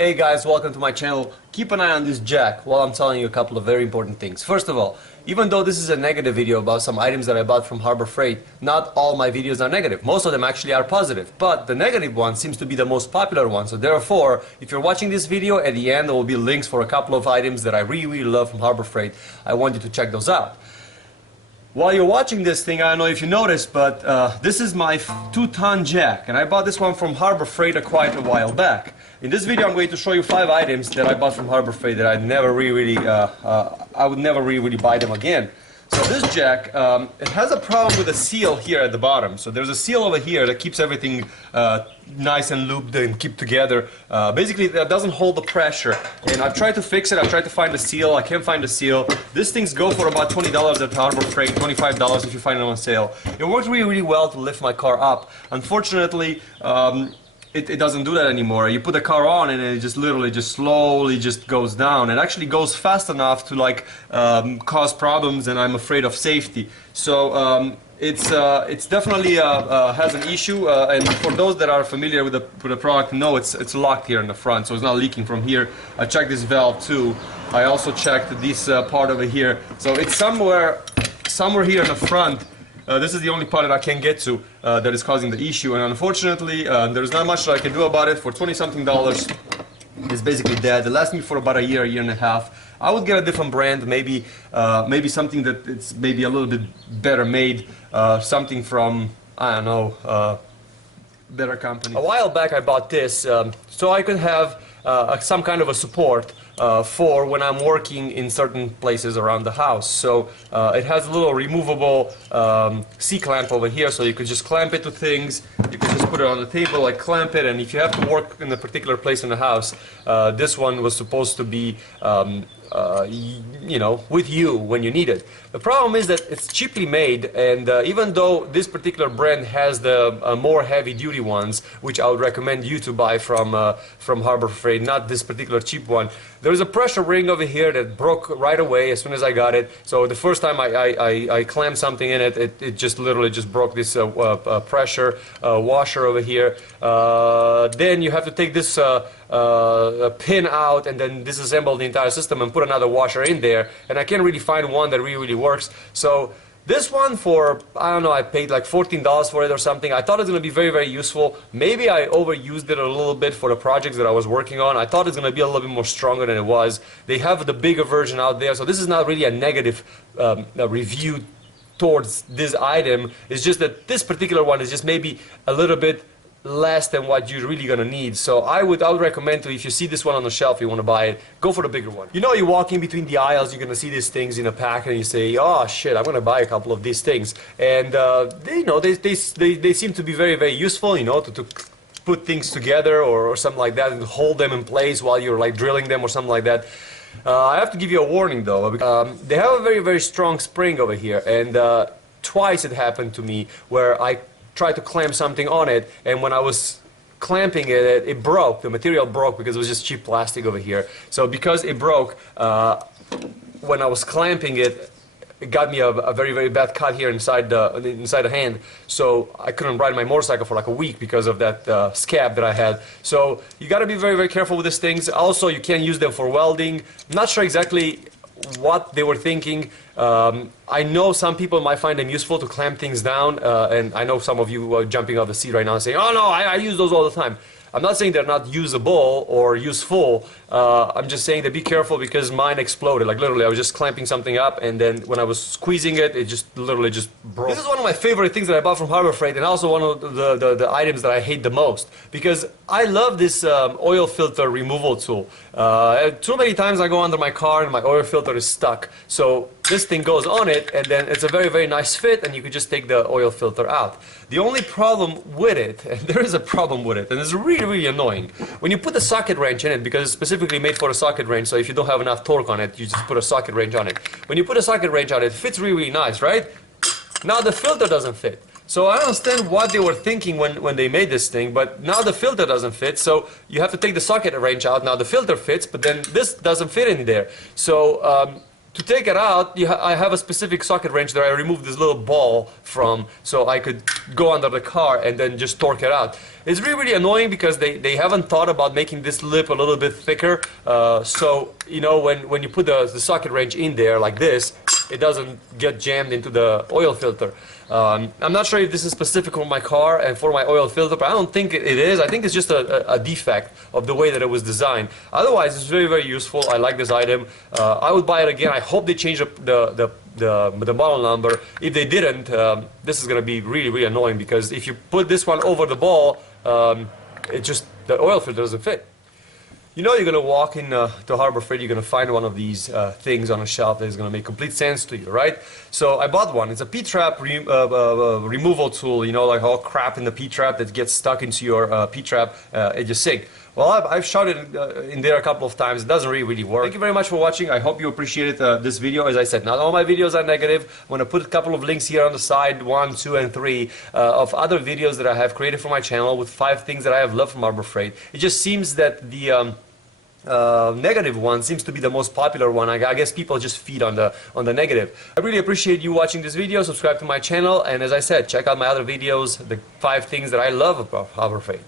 Hey guys, welcome to my channel. Keep an eye on this jack while I'm telling you a couple of very important things. First of all, even though this is a negative video about some items that I bought from Harbor Freight, not all my videos are negative. Most of them actually are positive, but the negative one seems to be the most popular one. So therefore, if you're watching this video, at the end there will be links for a couple of items that I really love from Harbor Freight. I want you to check those out. While you're watching this thing, I don't know if you noticed, but this is my 2-ton jack, and I bought this one from Harbor Freight quite a while back. In this video, I'm going to show you 5 items that I bought from Harbor Freight that I would never really buy them again. So this jack, it has a problem with a seal here at the bottom. So there's a seal over here that keeps everything nice and looped and keep together. Basically, that doesn't hold the pressure. And I've tried to fix it. I've tried to find the seal. I can't find the seal. These things go for about $20 at Harbor Freight, $25 if you find them on sale. It works really well to lift my car up. Unfortunately, it doesn't do that anymore. You put the car on and it just literally just slowly just goes down. It actually goes fast enough to like cause problems, and I'm afraid of safety. So it's definitely has an issue, and for those that are familiar with the product, know it's locked here in the front, so it's not leaking from here. I checked this valve too. I also checked this part over here. So it's somewhere here in the front. This is the only part that I can get to that is causing the issue, and unfortunately there's not much that I can do about it. For $20-something, it's basically dead. It lasts me for about a year and a half. I would get a different brand, maybe something that it's maybe a little bit better made, something from, I don't know, better company. A while back I bought this so I could have some kind of a support for when I'm working in certain places around the house. So it has a little removable C-clamp over here, so you could just clamp it to things. You could just put it on the table, like clamp it, and if you have to work in a particular place in the house, this one was supposed to be you know, with you when you need it. The problem is that it's cheaply made, and even though this particular brand has the more heavy-duty ones, which I would recommend you to buy from Harbor Freight, not this particular cheap one, there is a pressure ring over here that broke right away as soon as I got it. So the first time I clamped something in it, it just literally just broke this pressure washer over here. Then you have to take this pin out and then disassemble the entire system and put another washer in there, and I can't really find one that really works. So this one, for, I don't know, I paid like $14 for it or something. I thought it was going to be very useful. Maybe I overused it a little bit for the projects that I was working on. I thought it was going to be a little bit more stronger than it was. They have the bigger version out there, so this is not really a negative review towards this item. It's just that this particular one is just maybe a little bit less than what you're really gonna need. So I would recommend to, if you see this one on the shelf, you want to buy it, go for the bigger one. You know, you're walking between the aisles, you're gonna see these things in a pack, and you say, oh shit, I'm gonna buy a couple of these things. And they, you know, they seem to be very useful, you know, to put things together or something like that, and hold them in place while you're like drilling them or something like that. I have to give you a warning though. They have a very strong spring over here, and twice it happened to me where I tried to clamp something on it, and when I was clamping it, it broke. The material broke because it was just cheap plastic over here. So because it broke, when I was clamping it, it got me a very bad cut here inside the hand. So I couldn't ride my motorcycle for like a week because of that scab that I had. So you got to be very careful with these things. Also, you can't use them for welding. I'm not sure exactly what they were thinking. I know some people might find them useful to clamp things down, and I know some of you are jumping off the seat right now and saying, oh no, I use those all the time. I'm not saying they're not usable or useful. I'm just saying that be careful, because mine exploded. Like literally, I was just clamping something up, and then when I was squeezing it, it just literally just broke. This is one of my favorite things that I bought from Harbor Freight, and also one of the items that I hate the most, because I love this oil filter removal tool. Too many times I go under my car and my oil filter is stuck. So this thing goes on it, and then it's a very nice fit, and you can just take the oil filter out. The only problem with it, and there is a problem with it, and it's really annoying, when you put a socket wrench in it, because it's specifically made for a socket wrench, so if you don't have enough torque on it, you just put a socket wrench on it. When you put a socket wrench on it, it fits really nice, right? Now the filter doesn't fit. So I understand what they were thinking when they made this thing, but now the filter doesn't fit, so you have to take the socket wrench out. Now the filter fits, but then this doesn't fit in there. So To take it out, I have a specific socket wrench that I removed this little ball from, so I could go under the car and then just torque it out. It's really, really annoying because they haven't thought about making this lip a little bit thicker, so you know, when you put the socket wrench in there like this, it doesn't get jammed into the oil filter. I'm not sure if this is specific for my car and for my oil filter, but I don't think it is. I think it's just a defect of the way that it was designed. Otherwise, it's very, very useful. I like this item. I would buy it again. I hope they change the model number. If they didn't, this is going to be really, really annoying, because if you put this one over the ball, the oil filter doesn't fit. You know, you're going to walk in to Harbor Freight, you're going to find one of these things on a shelf that is going to make complete sense to you, right? So I bought one. It's a P-trap removal tool, you know, like all crap in the P-trap that gets stuck into your P-trap at your sink. Well, I've shot it in there a couple of times. It doesn't really work. Thank you very much for watching. I hope you appreciated this video. As I said, not all my videos are negative. I'm going to put a couple of links here on the side, 1, 2, and 3, of other videos that I have created for my channel with 5 things that I have loved from Harbor Freight. It just seems that the negative one seems to be the most popular one. I guess people just feed on the negative. I really appreciate you watching this video. Subscribe to my channel, and as I said, check out my other videos, the 5 things that I love about Harbor Freight.